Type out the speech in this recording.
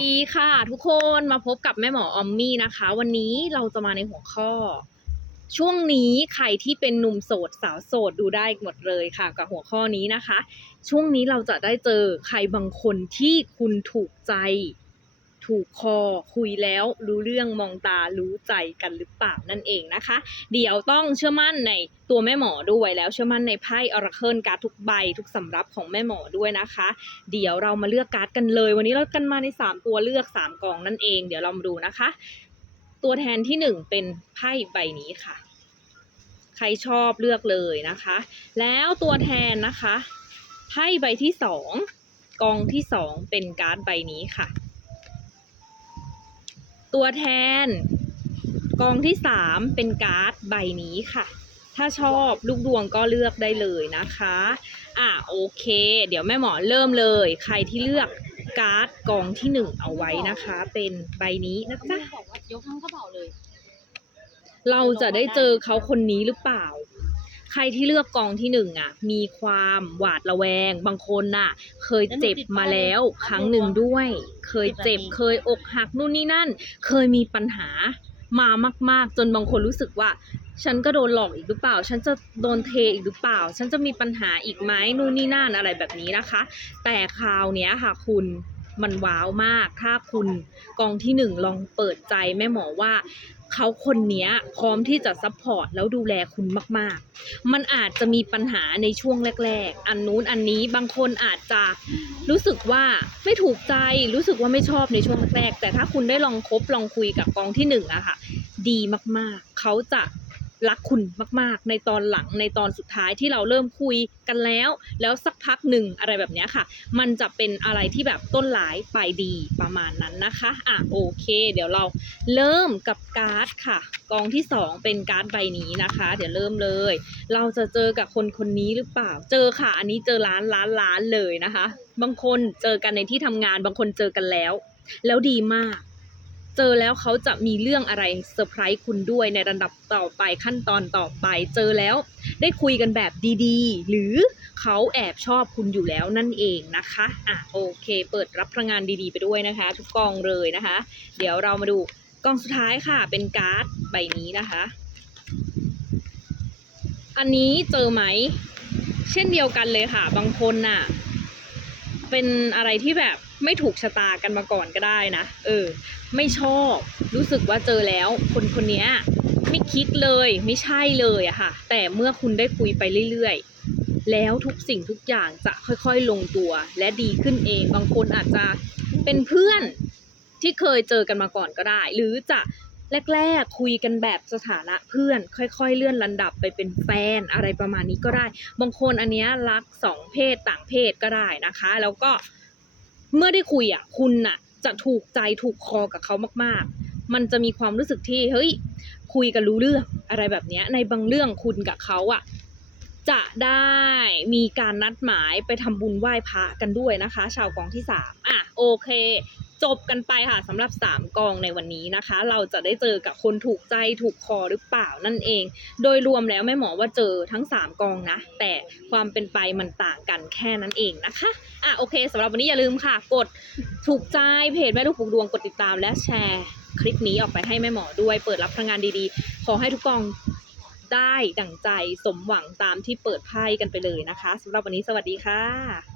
ดีค่ะ ทุกคนมาพบกับแม่หมอออมมี่นะคะ วันนี้เราจะมาในหัวข้อ ช่วงนี้ใครที่เป็นหนุ่มโสดสาวโสดดูได้หมดเลยค่ะ กับหัวข้อนี้นะคะ ช่วงนี้เราจะได้เจอใครบางคนที่คุณถูกใจ ถูกคอคุยแล้วรู้เรื่องมองตารู้ใจกันหรือเปล่านั่นเองนะคะ เดี๋ยวต้องเชื่อมั่นในตัวแม่หมอด้วยแล้วเชื่อมั่นในไพ่อราเคิลการ์ดทุกใบทุกสำรับของแม่หมอด้วยนะคะ เดี๋ยวเรามาเลือกการ์ดกันเลย วันนี้เรากันมาใน 3 ตัวเลือก 3กองนั่นเอง เดี๋ยวเรามาดูนะคะ ตัวแทนที่ 1 เป็นไพ่ใบนี้ค่ะ ใครชอบเลือกเลยนะคะ แล้วตัวแทนนะคะไพ่ใบที่ 2กองที่ 2 เป็นการ์ดใบนี้ค่ะ ตัวแทน กองที่3เป็นการ์ดใบนี้ค่ะ ถ้าชอบลูกดวงก็เลือกได้เลยนะคะ อะโอเค เดี๋ยวแม่หมอเริ่มเลย ใครที่เลือกการ์ดกองที่หนึ่งเอาไว้นะคะ เป็นใบนี้นะเขาจ๊ะ บอกว่ายกทั้งกระเป๋าเลย เราจะได้เจอเขาคนนี้หรือเปล่า ใครที่เลือกกองที่หนึ่งอะ มีความหวาดระแวง บางคนน่ะ เคยเจ็บมาแล้วครั้งหนึ่งด้วย เคยเจ็บเคยอกหักนู่นนี่นั่น เคยมีปัญหามามาก ๆ จนบางคนรู้สึกว่า ฉันก็โดนหลอกอีกหรือเปล่า ฉันจะโดนเทอีกหรือเปล่า ฉันจะมีปัญหาอีกไหมนู่นนี่นั่นอะไรแบบนี้นะคะ แต่คราวเนี้ยค่ะคุณ มันว้าวมาก ถ้าคุณกองที่หนึ่งลองเปิดใจแม่หมอว่าเขาคนนี้พร้อมที่จะซัพพอร์ตแล้วดูแลคุณมาก ๆ มันอาจจะมีปัญหาในช่วงแรก ๆ อันนู้นอันนี้บางคนอาจจะรู้สึกว่าไม่ถูกใจ รู้สึกว่าไม่ชอบในช่วงแรก แต่ถ้าคุณได้ลองคบลองคุยกับกองที่หนึ่งอะค่ะ ดีมาก ๆ เขาจะ รักคุณมากๆ ในตอนหลังในตอนสุดท้ายที่เราเริ่มคุยกันแล้ว แล้วสักพักหนึ่งอะไรแบบนี้ค่ะ มันจะเป็นอะไรที่แบบต้นหลายปลายดีประมาณนั้นนะคะอะโอเค เดี๋ยวเราเริ่มกับการ์ดค่ะ กองที่สองเป็นการ์ดใบนี้นะคะ เดี๋ยวเริ่มเลย เราจะเจอกับคนคนนี้หรือเปล่า เจอค่ะ อันนี้เจอล้านล้านล้านเลยนะคะ บางคนเจอกันในที่ทำงาน บางคนเจอกันแล้ว แล้วดีมาก เจอแล้วเขาจะมีเรื่องอะไรเซอร์ไพรส์คุณด้วยในระดับต่อไปขั้นตอนต่อไป เจอแล้วได้คุยกันแบบดีๆ หรือเขาแอบชอบคุณอยู่แล้วนั่นเองนะคะอะโอเค เปิดรับพลังงานดีๆ ไปด้วยนะคะ ทุกกองเลยนะคะ เดี๋ยวเรามาดูกองสุดท้ายค่ะ เป็นการ์ดใบนี้นะคะ อันนี้เจอไหม เช่นเดียวกันเลยค่ะ บางคนน่ะ เป็นอะไรที่แบบไม่ถูกชะตากันมาก่อนก็ได้นะ เออ ไม่ชอบ รู้สึกว่าเจอแล้ว คนคนนี้ไม่คิดเลย ไม่ใช่เลยอะค่ะ แต่เมื่อคุณได้คุยไปเรื่อยๆ แล้วทุกสิ่งทุกอย่างจะค่อยๆลงตัว และดีขึ้นเอง บางคนอาจจะเป็นเพื่อนที่เคยเจอกันมาก่อนก็ได้ หรือจะ แรกๆคุยกันแบบสถานะเพื่อน ค่อยๆ เลื่อนลำดับไปเป็นแฟนอะไรประมาณนี้ก็ได้ บางคนอันเนี้ยรักสองเพศต่างเพศก็ได้นะคะ แล้วก็เมื่อได้คุยอะคุณน่ะ จะถูกใจถูกคอกับเขามากๆ มันจะมีความรู้สึกที่เฮ้ยคุยกันรู้เรื่องอะไรแบบเนี้ย ในบางเรื่องคุณกับเขาอะจะได้มีการนัดหมายไปทำบุญไหว้พระกันด้วยนะคะ ชาวกองที่สามอะโอเค จบกันไปค่ะสำหรับ 3 กองในวันนี้นะคะ เราจะได้เจอกับคนถูกใจถูกคอหรือเปล่านั่นเอง โดยรวมแล้วแม่หมอว่าเจอทั้ง 3 กองนะ แต่ความเป็นไปมันต่างกันแค่นั้นเองนะคะอะโอเคสำหรับวันนี้อย่าลืมค่ะ กดถูกใจเพจแม่ลูกปลูกดวงกดติดตามและแชร์คลิปนี้ออกไปให้แม่หมอด้วยเปิดรับพลังงานดีๆ ขอให้ทุกกองได้ดั่งใจสมหวังตามที่เปิดไพ่กันไปเลยนะคะสำหรับวันนี้สวัสดีค่ะ